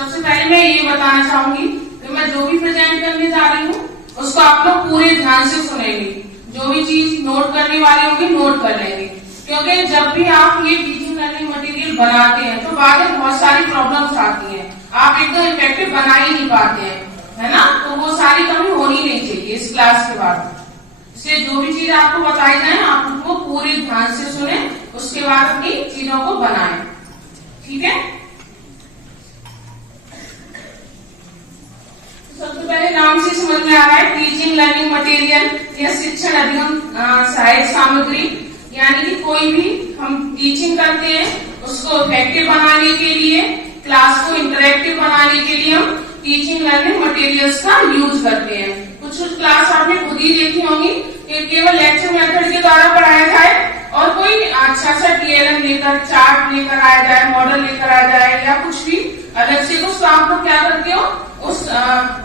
सबसे पहले मैं ये बताना चाहूंगी कि मैं जो भी प्रेजेंट करने जा रही हूँ उसको आप लोग पूरे ध्यान से सुनेंगे। जो भी चीज नोट करने वाले होंगे नोट कर लेंगे, क्योंकि जब भी आप ये टीचिंग लर्निंग मटेरियल बनाते हैं तो बाद में बहुत सारी प्रॉब्लम्स आती हैं, आप एकदम इफेक्टिव बना ही नहीं पाते हैं, है ना। तो वो सारी कमी होनी नहीं चाहिए इस क्लास के बाद। इसलिए जो भी चीज आपको बताई जाए आप उनको पूरे ध्यान से सुने, उसके बाद अपनी चीजों को बनाएं, ठीक है। सबसे पहले नाम से समझ में आ रहा है टीचिंग लर्निंग मटेरियल या शिक्षण अधिगम सहायक सामग्री, यानी कि कोई भी हम टीचिंग करते हैं उसको इफेक्टिव बनाने के लिए, क्लास को इंटरेक्टिव बनाने के लिए हम टीचिंग लर्निंग मटेरियल्स का यूज करते हैं। कुछ क्लास आपने खुद ही देखी होंगी कि केवल लेक्चर मेथड के द्वारा पढ़ाया जाए और कोई अच्छा सा TLM लेकर, चार्ट लेकर आया जाए, मॉडल लेकर आ जाए या कुछ भी अलग से, तो आप लोग क्या करते हो, उस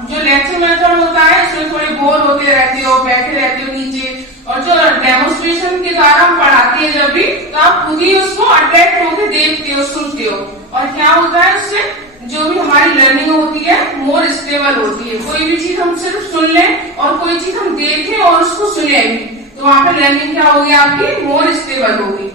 जो लेक्चर मेथड होता है उसमें थोड़े बोर होते रहते हो, बैठे रहते हो नीचे, और जो डेमोन्स्ट्रेशन के द्वारा हम पढ़ाते हैं जब भी, तो आप खुद ही उसको अट्रैक्ट होकर देखते हो, सुनते हो, और क्या होता है उससे जो भी हमारी लर्निंग होती है मोर स्टेबल होती है। कोई भी चीज हम सिर्फ सुन लें और कोई चीज हम देखें और उसको सुने भी, तो वहां पे लर्निंग क्या होगी आपकी, मोर स्टेबल होगी।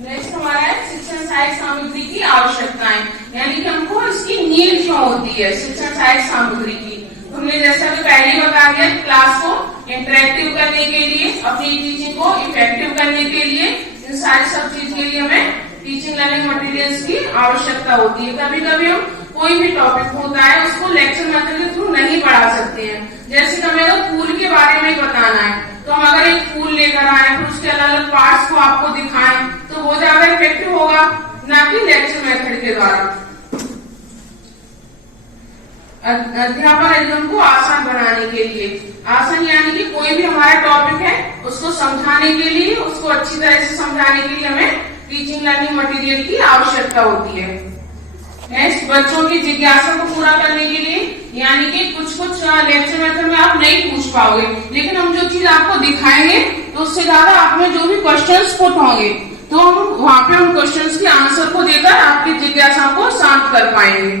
नेक्स्ट हमारा है शिक्षण सहायक सामग्री की आवश्यकताएं, यानी कि हमको इसकी नीड क्यों होती है शिक्षण सहायक सामग्री की। हमने जैसा कि पहले ही बता दिया, क्लास को इंटरेक्टिव करने के लिए, अपनी टीचिंग को इफेक्टिव करने के लिए, इन सारी सब चीज के लिए हमें टीचिंग लर्निंग मटेरियल्स की आवश्यकता होती है। कभी कभी हम कोई भी टॉपिक होता है उसको लेक्चर मेथड के थ्रू नहीं पढ़ा सकते हैं। जैसे कि हमें अगर फूल के बारे में बताना है तो हम अगर एक फूल लेकर आए फिर उसके अलग अलग पार्ट्स को आपको दिखाएं तो वो ज्यादा इफेक्टिव होगा, ना कि लेक्चर मेथड के द्वारा। अध्यापन अधिगम को आसान बनाने के लिए, आसान यानी कि कोई भी हमारा टॉपिक है उसको समझाने के लिए, उसको अच्छी तरह से समझाने के लिए हमें टीचिंग लर्निंग मटेरियल की आवश्यकता होती है। नेक्स्ट, बच्चों की जिज्ञासा को पूरा करने के लिए, यानी कि कुछ लेक्चर मेथड में आप नहीं पूछ पाओगे, लेकिन हम जो चीज आपको दिखाएंगे तो उससे ज्यादा आप में जो भी क्वेश्चंस पुट होंगे तो हम वहां पे उन क्वेश्चंस के आंसर को देकर आपकी जिज्ञासा को शांत कर पाएंगे।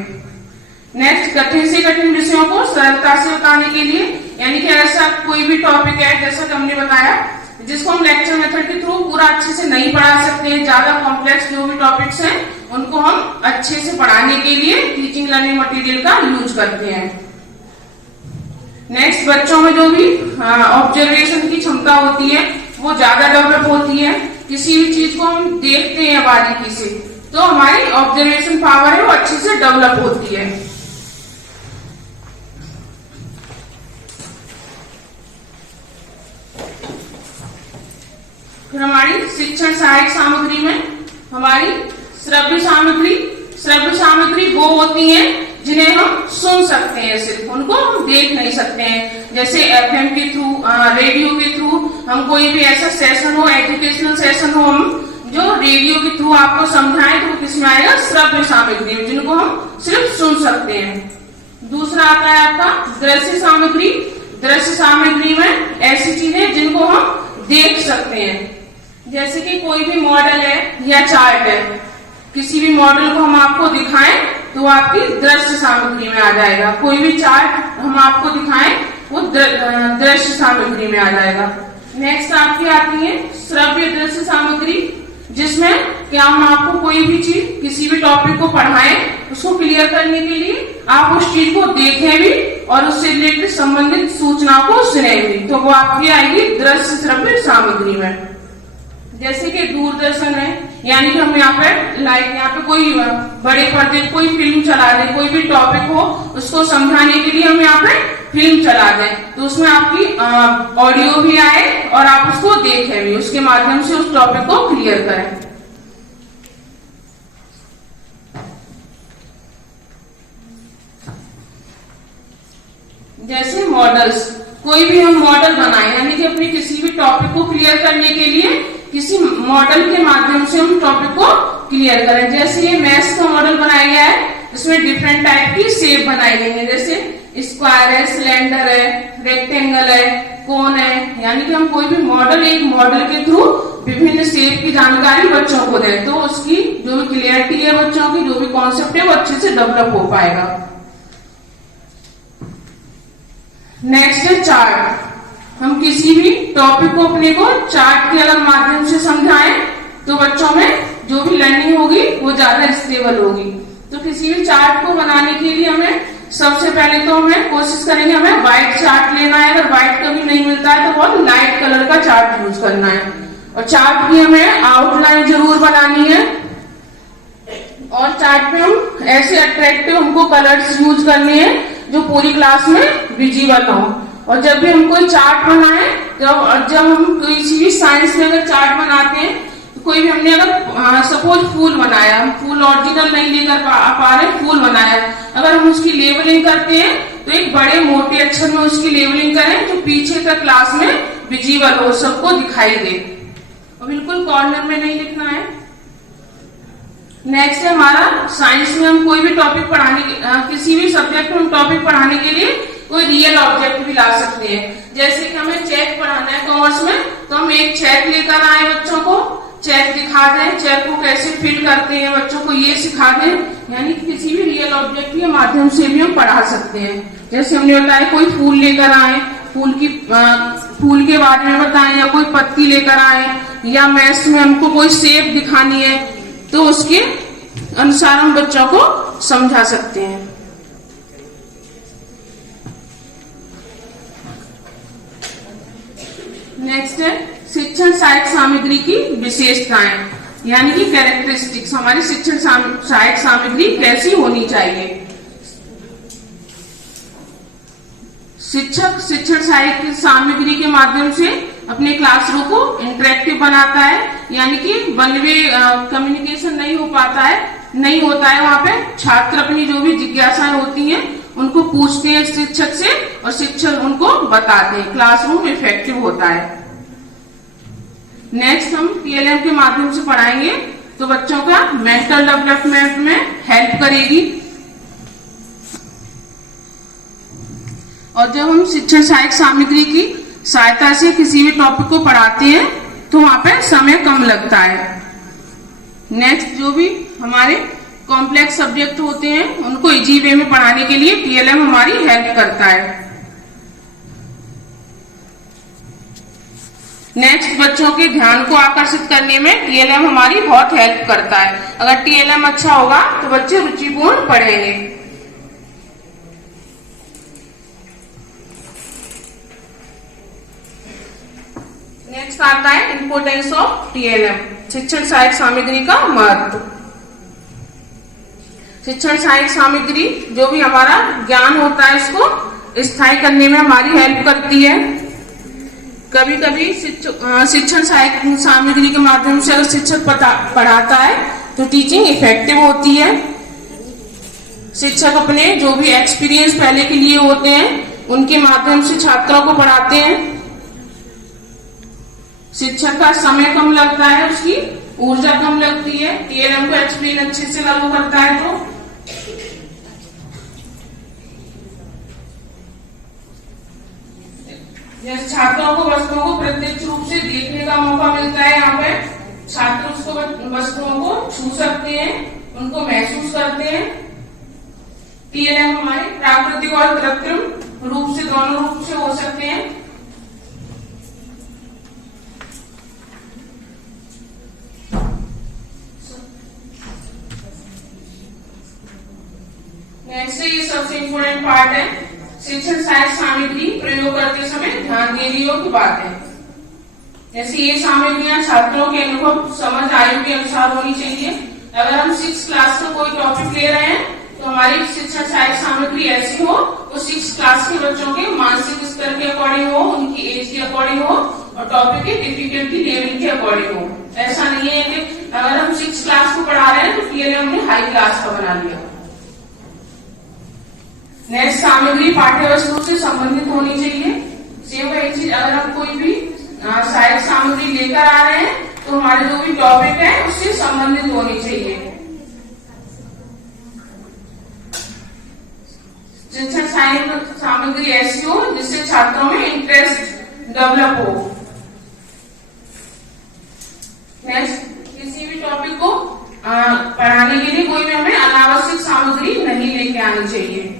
नेक्स्ट, कठिन से कठिन विषयों को सरलता से बताने के लिए, यानी कि ऐसा कोई भी टॉपिक है जैसा कि हमने बताया जिसको हम लेक्चर मेथड के थ्रू पूरा अच्छे से नहीं पढ़ा सकते, ज्यादा कॉम्प्लेक्स जो भी टॉपिक्स हैं उनको हम अच्छे से पढ़ाने के लिए टीचिंग लर्निंग मटेरियल का यूज करते हैं। नेक्स्ट, बच्चों में जो भी ऑब्जर्वेशन की क्षमता होती है वो ज्यादा डेवलप होती है। किसी भी चीज को हम देखते हैं बारीकी से तो हमारी ऑब्जर्वेशन पावर है वो अच्छे से डेवलप होती है। फिर हमारी शिक्षण सहायक सामग्री में हमारी श्रव्य सामग्री वो होती है जिन्हें हम सुन सकते हैं, सिर्फ उनको हम देख नहीं सकते हैं। जैसे FM के थ्रू, रेडियो के थ्रू हम कोई भी ऐसा सेशन हो, एजुकेशनल सेशन हो, हम जो रेडियो के थ्रू आपको समझाएं तो वो किसमें आएगा, श्रव्य सामग्री में, जिनको हम सिर्फ सुन सकते हैं। दूसरा आता है आपका दृश्य सामग्री। दृश्य सामग्री में ऐसी चीजें जिनको हम देख सकते हैं, जैसे कि कोई भी मॉडल है या चार्ट है, किसी भी मॉडल को हम आपको दिखाएं तो आपकी दृश्य सामग्री में आ जाएगा। कोई भी चार्ट हम आपको दिखाएं वो दृश्य सामग्री में आ जाएगा। नेक्स्ट आपकी आती है श्रव्य दृश्य सामग्री, जिसमें क्या हम आपको कोई भी चीज, किसी भी टॉपिक को पढ़ाएं, उसको क्लियर करने के लिए आप उस चीज को देखें भी और उससे रिलेटेड संबंधित सूचना को सुने भी, तो वो आपकी आएगी दृश्य श्रव्य सामग्री में। जैसे कि दूरदर्शन है, यानी कि हम यहाँ पे कोई बड़े पर्दे कोई फिल्म चला दें, कोई भी टॉपिक हो उसको समझाने के लिए हम यहाँ पे फिल्म चला दें, तो उसमें आपकी ऑडियो भी आए और आप उसको देखें भी, उसके माध्यम से उस टॉपिक को क्लियर करें। जैसे मॉडल्स, कोई भी हम मॉडल बनाए, यानी कि अपने किसी भी टॉपिक को क्लियर करने के लिए किसी मॉडल के माध्यम से हम टॉपिक को क्लियर करें। जैसे ये मैथ्स का मॉडल बनाया गया है, इसमें डिफरेंट टाइप की शेप बनाई गई है, जैसे स्क्वायर है, सिलेंडर है, रेक्टेंगल है, कौन है, यानी कि हम कोई भी मॉडल, एक मॉडल के थ्रू विभिन्न शेप की जानकारी बच्चों को दें तो उसकी जो भी क्लियरिटी है बच्चों की, जो भी कॉन्सेप्ट है वो अच्छे से डेवलप हो पाएगा। नेक्स्ट है चार्ट। हम किसी भी टॉपिक को अपने को चार्ट के अगर माध्यम से समझाएं तो बच्चों में जो भी लर्निंग होगी वो ज्यादा स्टेबल होगी। तो किसी भी चार्ट को बनाने के लिए हमें सबसे पहले तो हमें कोशिश करेंगे, हमें व्हाइट चार्ट लेना है। अगर व्हाइट कभी नहीं मिलता है तो बहुत लाइट कलर का चार्ट यूज करना है, और चार्ट की हमें आउटलाइन जरूर बनानी है, और चार्ट पे हम ऐसे अट्रैक्टिव हमको कलर्स यूज करने हैं जो पूरी क्लास में विजिबल हो। और जब भी हम कोई चार्ट बनाए, जब हम किसी भी साइंस में अगर चार्ट बनाते हैं, कोई भी हमने अगर सपोज फूल बनाया, हम फूल ओरिजिनल नहीं लेकर पा रहे, फूल बनाया, अगर हम उसकी लेबलिंग करते हैं तो एक बड़े मोटे अक्षर में उसकी लेबलिंग करें जो पीछे तक क्लास में विजिबल हो, सबको दिखाई दे, और बिल्कुल कॉर्नर में नहीं लिखना है। नेक्स्ट है हमारा साइंस में हम कोई भी टॉपिक पढ़ाने, किसी भी सब्जेक्ट में हम टॉपिक पढ़ाने के लिए कोई रियल ऑब्जेक्ट भी ला सकते हैं। जैसे कि हमें चेक पढ़ाना है कॉमर्स में, तो हम एक चेक लेकर आए, बच्चों को चेक दिखा दें, चेक को कैसे फिल करते हैं बच्चों को ये सिखा दें। यानी कि किसी भी रियल ऑब्जेक्ट के माध्यम से भी हम पढ़ा सकते हैं। जैसे हमने बताया कोई फूल लेकर आए, फूल के बारे में बताएं, या कोई पत्ती लेकर आए, या मैथ्स में हमको कोई शेप दिखानी है तो उसके अनुसार हम बच्चों को समझा सकते हैं। नेक्स्ट है शिक्षण सहायक सामग्री की विशेषताएं, यानी कि कैरेक्टरिस्टिक्स। हमारी शिक्षण सहायक सामग्री कैसी होनी चाहिए। शिक्षक शिक्षण सहायक सामग्री के माध्यम से अपने क्लासरूम को इंटरेक्टिव बनाता है, यानी कि वन वे कम्युनिकेशन नहीं होता है वहां पे। छात्र अपनी जो भी जिज्ञासाएं होती हैं उनको पूछते हैं शिक्षक से, और शिक्षक उनको बताते हैं, क्लासरूम इफेक्टिव होता है। नेक्स्ट हम पीएलएम के माध्यम से पढ़ाएंगे तो बच्चों का मेंटल डेवलपमेंट में हेल्प करेगी। और जब हम शिक्षण सहायक सामग्री की सहायता से किसी भी टॉपिक को पढ़ाते हैं तो वहां पे समय कम लगता है। नेक्स्ट जो भी हमारे कॉम्प्लेक्स सब्जेक्ट होते हैं उनको इजी वे में पढ़ाने के लिए पीएलएम हमारी हेल्प करता है। नेक्स्ट बच्चों के ध्यान को आकर्षित करने में टीएलएम हमारी बहुत हेल्प करता है। अगर टीएलएम अच्छा होगा तो बच्चे रुचिपूर्ण पढ़ेंगे। नेक्स्ट आता है इंपोर्टेंस ऑफ टीएलएम, शिक्षण सहायक सामग्री का महत्व। शिक्षण सहायक सामग्री जो भी हमारा ज्ञान होता है इसको स्थायी करने में हमारी हेल्प करती है। कभी कभी शिक्षण सहायक सामग्री के माध्यम से अगर शिक्षक पढ़ाता है तो टीचिंग इफेक्टिव होती है। शिक्षक अपने जो भी एक्सपीरियंस पहले के लिए होते हैं उनके माध्यम से छात्रों को पढ़ाते हैं। शिक्षक का समय कम लगता है, उसकी ऊर्जा कम लगती है। टीएलएम को एक्सप्लेन अच्छे से लागू करता है तो जैसे छात्रों को वस्तुओं को प्रत्यक्ष रूप से देखने का मौका मिलता है। यहाँ पे छात्र उसको वस्तुओं को छू सकते हैं, उनको महसूस करते हैं। टीएलएम हमारे प्राकृतिक और कृत्रिम रूप से, दोनों रूप से हो सकते हैं। नेक्स्ट ये सबसे इम्पोर्टेंट पार्ट है, शिक्षण सहायक सामग्री प्रयोग करते समय ध्यान देने योग्य बात है। जैसे ये सामग्रियां छात्रों के अनुभव समझ आयु के अनुसार होनी चाहिए। अगर हम 6th क्लास का कोई टॉपिक ले रहे हैं तो हमारी शिक्षण सहायक सामग्री ऐसी हो वो 6th क्लास के बच्चों के मानसिक स्तर के अकॉर्डिंग हो, उनकी एज के अकॉर्डिंग हो और टॉपिक के डिफिकल्टी लेवल के अकॉर्डिंग हो। ऐसा नहीं है कि अगर हम 6th क्लास को पढ़ा रहे हैं तो पीएलएम हमने हाई क्लास का बना लिया। नेक्स्ट सामग्री पाठ्य वस्तु से संबंधित होनी चाहिए। सेम वही चीज अगर हम कोई भी सहायक सामग्री लेकर आ रहे हैं तो हमारे जो भी टॉपिक है उससे संबंधित होनी चाहिए। शिक्षण सहायक सामग्री ऐसी हो जिससे छात्रों में इंटरेस्ट डेवलप हो। नेक्स्ट, किसी भी टॉपिक को पढ़ाने के लिए कोई भी हमें अनावश्यक सामग्री नहीं लेके आनी चाहिए।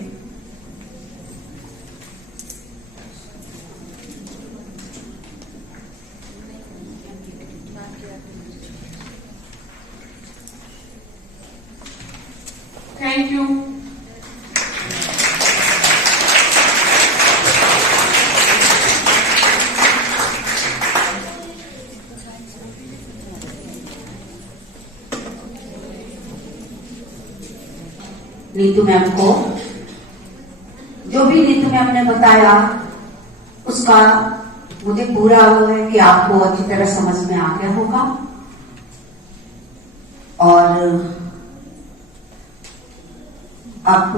Thank you. नीतू मैम को जो भी नीतू मैम ने बताया उसका मुझे पूरा वो है कि आपको अच्छी तरह समझ में आ गया होगा। और अब